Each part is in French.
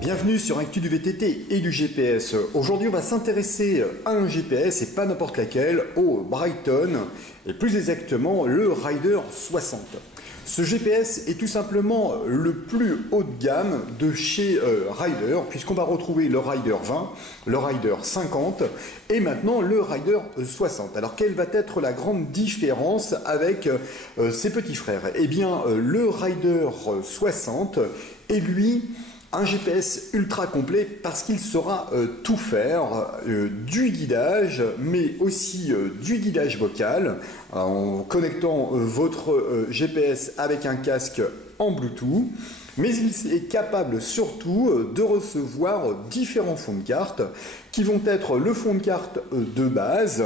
Bienvenue sur Actu du VTT et du GPS. Aujourd'hui, on va s'intéresser à un GPS et pas n'importe laquelle, au Brighton, et plus exactement le Rider 60. Ce GPS est tout simplement le plus haut de gamme de chez Rider, puisqu'on va retrouver le Rider 20, le Rider 50 et maintenant le Rider 60. Alors quelle va être la grande différence avec ses petits frères? Eh bien, le Rider 60 est lui un GPS ultra complet parce qu'il saura tout faire, du guidage, mais aussi du guidage vocal, en connectant votre GPS avec un casque en Bluetooth. Mais il est capable surtout de recevoir différents fonds de carte qui vont être le fond de carte de base.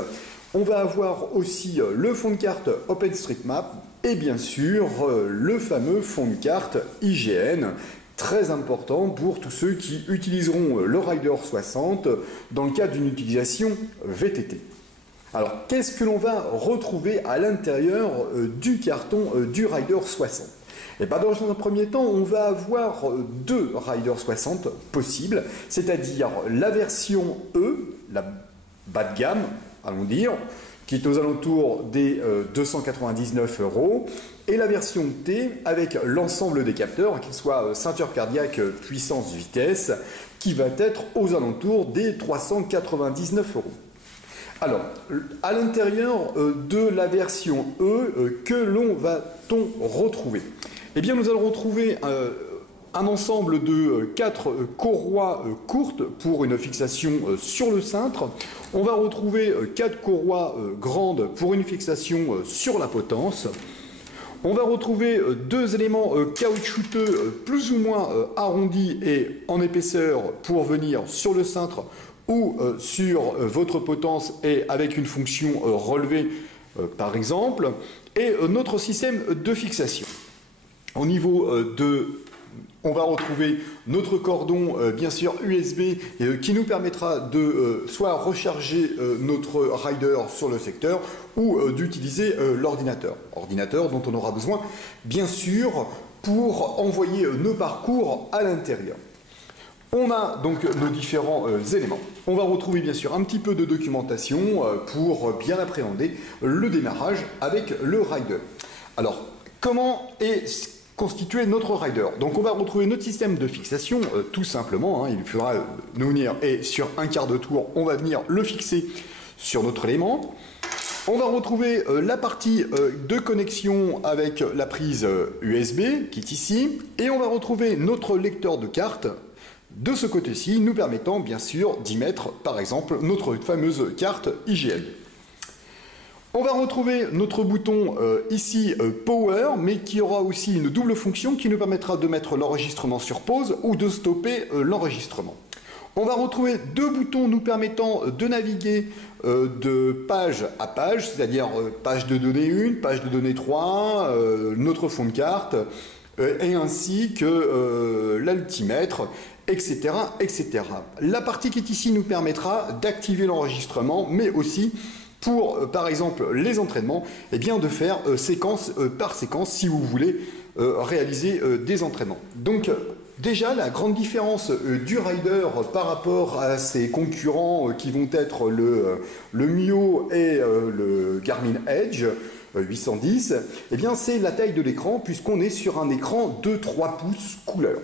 On va avoir aussi le fond de carte OpenStreetMap et bien sûr le fameux fond de carte IGN. Très important pour tous ceux qui utiliseront le Rider 60 dans le cadre d'une utilisation VTT. Alors, qu'est-ce que l'on va retrouver à l'intérieur du carton du Rider 60? Et bien, dans un premier temps, on va avoir deux Rider 60 possibles, c'est-à-dire la version E, la bas de gamme, allons dire, qui est aux alentours des 299 €, et la version T avec l'ensemble des capteurs, qu'ils soient ceinture cardiaque, puissance, vitesse, qui va être aux alentours des 399 €. Alors, à l'intérieur de la version E, que l'on va-t-on retrouver? Eh bien, nous allons retrouver un ensemble de 4 courroies courtes pour une fixation sur le cintre. On va retrouver 4 courroies grandes pour une fixation sur la potence. On va retrouver 2 éléments caoutchouteux plus ou moins arrondis et en épaisseur pour venir sur le cintre ou sur votre potence et avec une fonction relevée par exemple. Et notre système de fixation. Au niveau on va retrouver notre cordon, bien sûr, USB, qui nous permettra de soit recharger notre Rider sur le secteur ou d'utiliser l'ordinateur. Ordinateur dont on aura besoin, bien sûr, pour envoyer nos parcours à l'intérieur. On a donc nos différents éléments. On va retrouver, bien sûr, un petit peu de documentation pour bien appréhender le démarrage avec le Rider. Alors, comment est constituer notre Rider? Donc on va retrouver notre système de fixation tout simplement, il faudra nous venir et sur un quart de tour on va venir le fixer sur notre élément. On va retrouver la partie de connexion avec la prise USB qui est ici et on va retrouver notre lecteur de carte de ce côté-ci nous permettant bien sûr d'y mettre par exemple notre fameuse carte IGN. On va retrouver notre bouton ici Power, mais qui aura aussi une double fonction qui nous permettra de mettre l'enregistrement sur pause ou de stopper l'enregistrement. On va retrouver 2 boutons nous permettant de naviguer de page à page, c'est-à-dire page de données 1, page de données 3, notre fond de carte, et ainsi que l'altimètre, etc., etc. La partie qui est ici nous permettra d'activer l'enregistrement, mais aussi pour, par exemple, les entraînements, eh bien, de faire séquence par séquence si vous voulez réaliser des entraînements. Donc, déjà, la grande différence du Rider par rapport à ses concurrents qui vont être le Mio et le Garmin Edge 810, eh bien, c'est la taille de l'écran puisqu'on est sur un écran de 3 pouces couleur.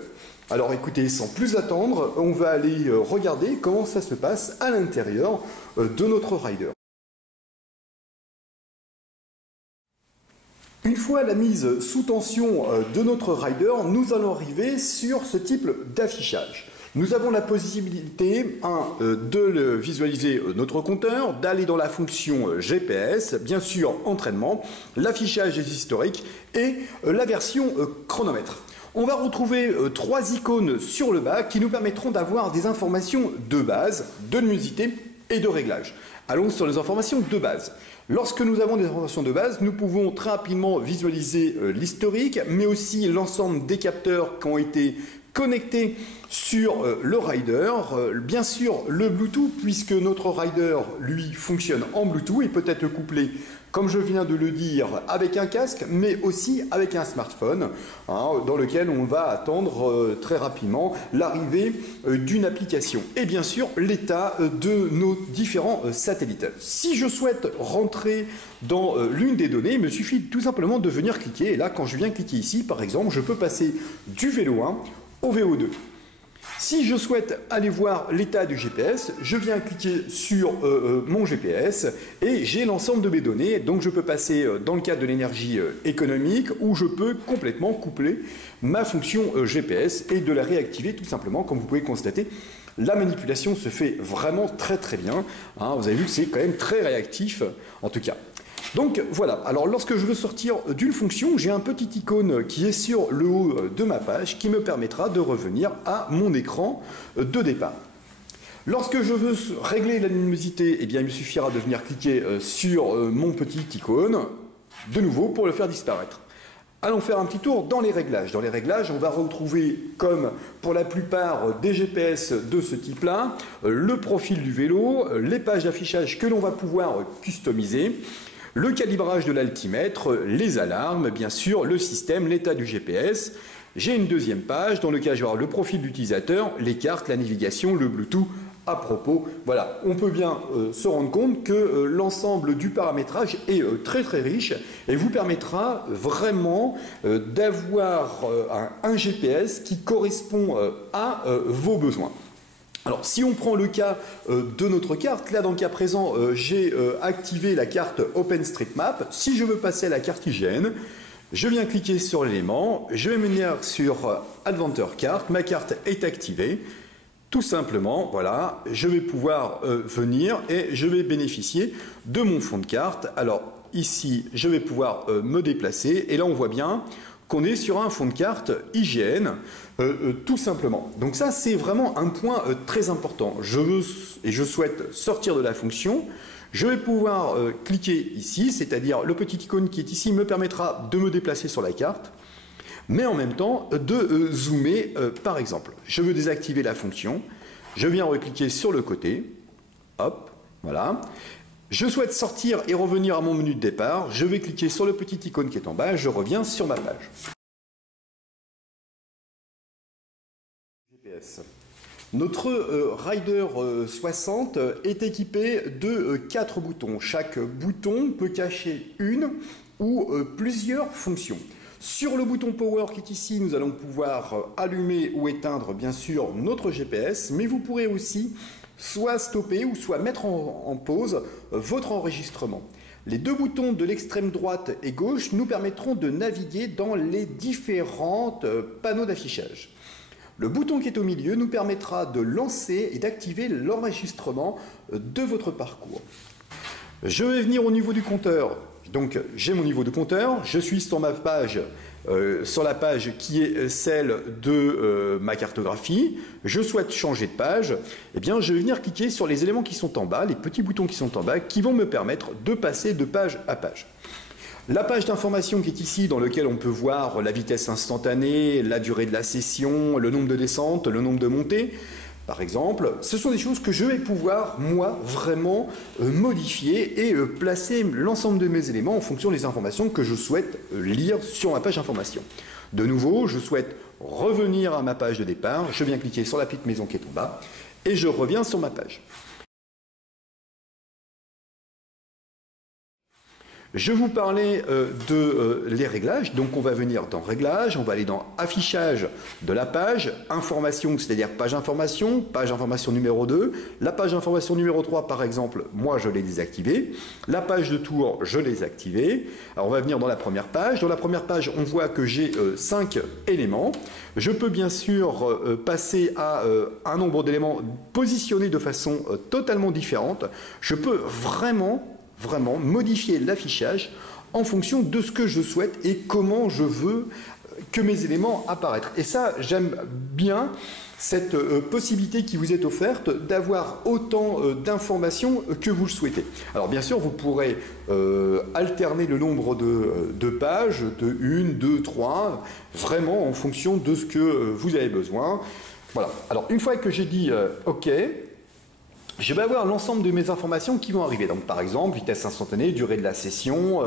Alors écoutez, sans plus attendre, on va aller regarder comment ça se passe à l'intérieur de notre Rider. Une fois la mise sous tension de notre Rider, nous allons arriver sur ce type d'affichage. Nous avons la possibilité de visualiser notre compteur, d'aller dans la fonction GPS, bien sûr entraînement, l'affichage des historiques et la version chronomètre. On va retrouver 3 icônes sur le bas qui nous permettront d'avoir des informations de base, de luminosité et de réglage. Allons sur les informations de base. Lorsque nous avons des informations de base, nous pouvons très rapidement visualiser l'historique, mais aussi l'ensemble des capteurs qui ont été connectés sur le rider. Bien sûr, le Bluetooth, puisque notre rider, lui, fonctionne en Bluetooth et peut être couplé, comme je viens de le dire, avec un casque, mais aussi avec un smartphone, dans lequel on va attendre très rapidement l'arrivée d'une application. Et bien sûr, l'état de nos différents satellites. Si je souhaite rentrer dans l'une des données, il me suffit tout simplement de venir cliquer. Et là, quand je viens cliquer ici, par exemple, je peux passer du VLO 1 au VO2. Si je souhaite aller voir l'état du GPS, je viens cliquer sur mon GPS et j'ai l'ensemble de mes données. Donc je peux passer dans le cadre de l'énergie économique où je peux complètement coupler ma fonction GPS et de la réactiver tout simplement. Comme vous pouvez constater, la manipulation se fait vraiment très très bien. Vous avez vu que c'est quand même très réactif en tout cas. Donc voilà, alors lorsque je veux sortir d'une fonction, j'ai un petit icône qui est sur le haut de ma page qui me permettra de revenir à mon écran de départ. Lorsque je veux régler la luminosité, eh bien, il me suffira de venir cliquer sur mon petit icône, de nouveau pour le faire disparaître. Allons faire un petit tour dans les réglages. Dans les réglages, on va retrouver, comme pour la plupart des GPS de ce type-là, le profil du vélo, les pages d'affichage que l'on va pouvoir customiser, le calibrage de l'altimètre, les alarmes, bien sûr, le système, l'état du GPS. J'ai une deuxième page dans laquelle je vais avoir le profil d'utilisateur, les cartes, la navigation, le Bluetooth à propos. Voilà, on peut bien se rendre compte que l'ensemble du paramétrage est très très riche et vous permettra vraiment d'avoir un GPS qui correspond à vos besoins. Alors, si on prend le cas de notre carte, là dans le cas présent, j'ai activé la carte OpenStreetMap. Si je veux passer à la carte IGN, je viens cliquer sur l'élément, je vais venir sur Adventure Carte, ma carte est activée. Tout simplement, voilà, je vais pouvoir venir et je vais bénéficier de mon fond de carte. Alors, ici, je vais pouvoir me déplacer et là, on voit bien qu'on est sur un fond de carte IGN, tout simplement. Donc ça, c'est vraiment un point très important. Je souhaite sortir de la fonction. Je vais pouvoir cliquer ici, c'est-à-dire le petit icône qui est ici me permettra de me déplacer sur la carte, mais en même temps de zoomer, par exemple. Je veux désactiver la fonction. Je viens recliquer sur le côté. Hop, voilà. Je souhaite sortir et revenir à mon menu de départ. Je vais cliquer sur le petit icône qui est en bas. Je reviens sur ma page. GPS. Notre Rider 60 est équipé de 4 boutons. Chaque bouton peut cacher une ou plusieurs fonctions. Sur le bouton Power qui est ici, nous allons pouvoir allumer ou éteindre bien sûr notre GPS, mais vous pourrez aussi soit stopper ou soit mettre en pause votre enregistrement. Les deux boutons de l'extrême droite et gauche nous permettront de naviguer dans les différents panneaux d'affichage. Le bouton qui est au milieu nous permettra de lancer et d'activer l'enregistrement de votre parcours. Je vais venir au niveau du compteur. Donc j'ai mon niveau de compteur, je suis sur ma page, sur la page qui est celle de ma cartographie. Je souhaite changer de page, eh bien je vais venir cliquer sur les éléments qui sont en bas, les petits boutons qui sont en bas, qui vont me permettre de passer de page à page. La page d'information qui est ici, dans laquelle on peut voir la vitesse instantanée, la durée de la session, le nombre de descentes, le nombre de montées, par exemple, ce sont des choses que je vais pouvoir, moi, vraiment modifier et placer l'ensemble de mes éléments en fonction des informations que je souhaite lire sur ma page d'information. De nouveau, je souhaite revenir à ma page de départ, je viens cliquer sur la petite maison qui est en bas et je reviens sur ma page. Je vous parlais les réglages, donc on va venir dans Réglages, on va aller dans Affichage de la page, Information, c'est-à-dire page information numéro 2, la page d'information numéro 3 par exemple, moi je l'ai désactivée, la page de tour je l'ai activée. Alors on va venir dans la première page, on voit que j'ai 5 éléments, je peux bien sûr passer à un nombre d'éléments positionnés de façon totalement différente, je peux vraiment modifier l'affichage en fonction de ce que je souhaite et comment je veux que mes éléments apparaître. Et ça, j'aime bien cette possibilité qui vous est offerte d'avoir autant d'informations que vous le souhaitez. Alors bien sûr, vous pourrez alterner le nombre de pages, de 1, 2, 3, vraiment en fonction de ce que vous avez besoin. Voilà. Alors une fois que j'ai dit OK, je vais avoir l'ensemble de mes informations qui vont arriver. Donc par exemple, vitesse instantanée, durée de la session,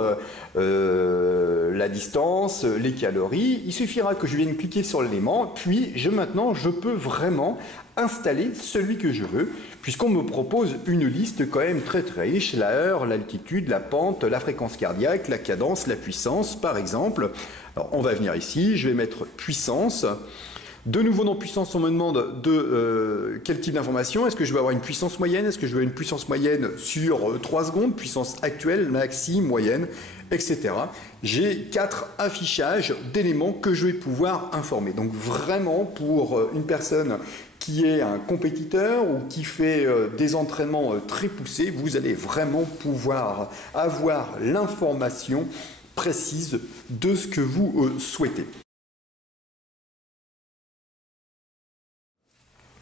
la distance, les calories. Il suffira que je vienne cliquer sur l'élément, puis maintenant je peux vraiment installer celui que je veux, puisqu'on me propose une liste quand même très très riche, la heure, l'altitude, la pente, la fréquence cardiaque, la cadence, la puissance par exemple. Alors on va venir ici, je vais mettre puissance. De nouveau dans puissance, on me demande quel type d'information. Est-ce que je veux avoir une puissance moyenne? Est-ce que je veux une puissance moyenne sur 3 secondes? Puissance actuelle, maxi, moyenne, etc. J'ai 4 affichages d'éléments que je vais pouvoir informer. Donc vraiment pour une personne qui est un compétiteur ou qui fait des entraînements très poussés, vous allez vraiment pouvoir avoir l'information précise de ce que vous souhaitez.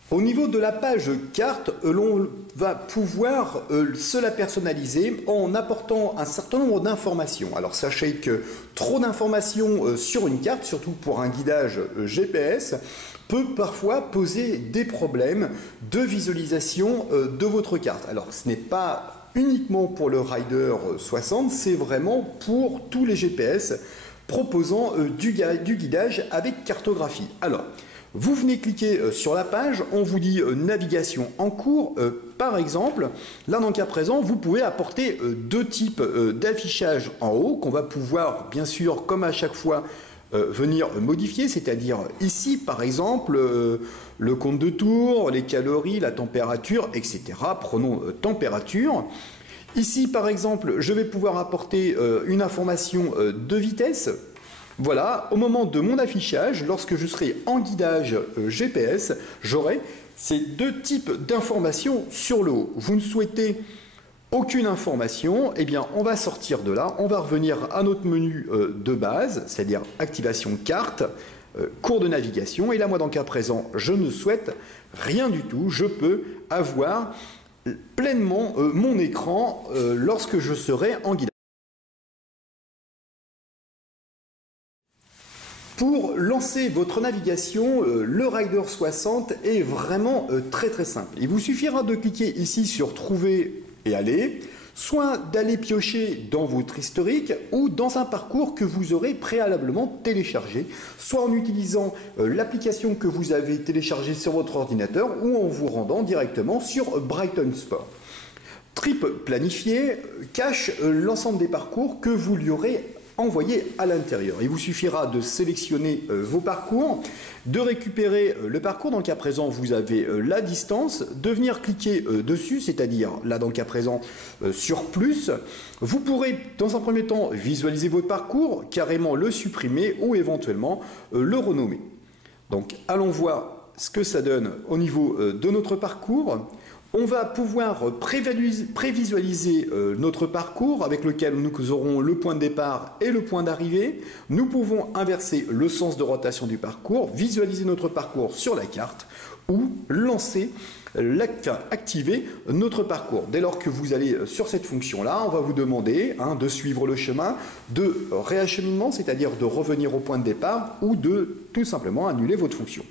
Au niveau de la page carte, l'on va pouvoir se la personnaliser en apportant un certain nombre d'informations. Alors sachez que trop d'informations sur une carte, surtout pour un guidage GPS, peut parfois poser des problèmes de visualisation de votre carte. Alors ce n'est pas uniquement pour le Rider 60, c'est vraiment pour tous les GPS proposant du guidage avec cartographie. Alors, vous venez cliquer sur la page, on vous dit navigation en cours. Par exemple, là dans le cas présent, vous pouvez apporter 2 types d'affichage en haut qu'on va pouvoir, bien sûr, comme à chaque fois, venir modifier. C'est-à-dire ici, par exemple, le compte de tour, les calories, la température, etc. Prenons température. Ici, par exemple, je vais pouvoir apporter une information de vitesse. Voilà, au moment de mon affichage, lorsque je serai en guidage GPS, j'aurai ces 2 types d'informations sur le haut. Vous ne souhaitez aucune information, eh bien on va sortir de là, on va revenir à notre menu de base, c'est-à-dire activation carte, cours de navigation, et là moi dans le cas présent, je ne souhaite rien du tout, je peux avoir pleinement mon écran lorsque je serai en guidage. Pour lancer votre navigation, le Rider 60 est vraiment très très simple. Il vous suffira de cliquer ici sur Trouver et aller, soit d'aller piocher dans votre historique ou dans un parcours que vous aurez préalablement téléchargé, soit en utilisant l'application que vous avez téléchargée sur votre ordinateur ou en vous rendant directement sur Brighton Sport. Trip planifié cache l'ensemble des parcours que vous lui aurez envoyé à l'intérieur. Il vous suffira de sélectionner vos parcours, de récupérer le parcours. Dans le cas présent, vous avez la distance, de venir cliquer dessus, c'est-à-dire là dans le cas présent sur plus. Vous pourrez dans un premier temps visualiser votre parcours, carrément le supprimer ou éventuellement le renommer. Donc allons voir ce que ça donne au niveau de notre parcours. On va pouvoir prévisualiser notre parcours avec lequel nous aurons le point de départ et le point d'arrivée. Nous pouvons inverser le sens de rotation du parcours, visualiser notre parcours sur la carte ou activer notre parcours. Dès lors que vous allez sur cette fonction-là, on va vous demander de suivre le chemin de réacheminement, c'est-à-dire de revenir au point de départ ou de tout simplement annuler votre fonction.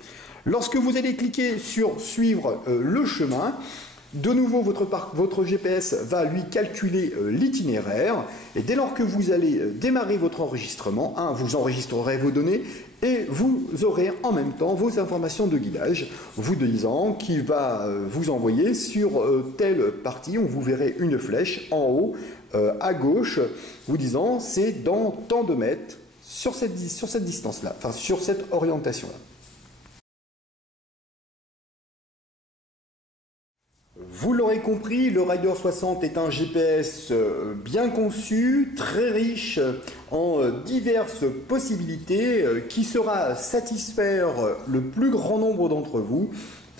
Lorsque vous allez cliquer sur suivre le chemin, de nouveau, votre GPS va lui calculer l'itinéraire et dès lors que vous allez démarrer votre enregistrement, vous enregistrerez vos données et vous aurez en même temps vos informations de guidage, vous disant qu'il va vous envoyer sur telle partie, vous verrez une flèche en haut à gauche, vous disant c'est dans tant de mètres sur cette distance-là, enfin sur cette orientation-là. Vous l'aurez compris, le Rider 60 est un GPS bien conçu, très riche en diverses possibilités qui saura satisfaire le plus grand nombre d'entre vous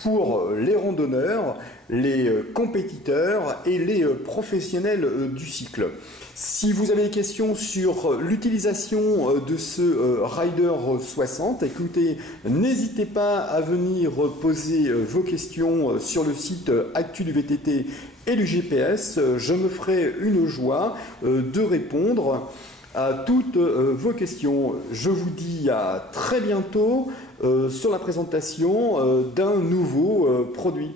pour les randonneurs, les compétiteurs et les professionnels du cycle. Si vous avez des questions sur l'utilisation de ce Rider 60, écoutez, n'hésitez pas à venir poser vos questions sur le site Actu du VTT et du GPS. Je me ferai une joie de répondre à toutes vos questions. Je vous dis à très bientôt sur la présentation d'un nouveau produit.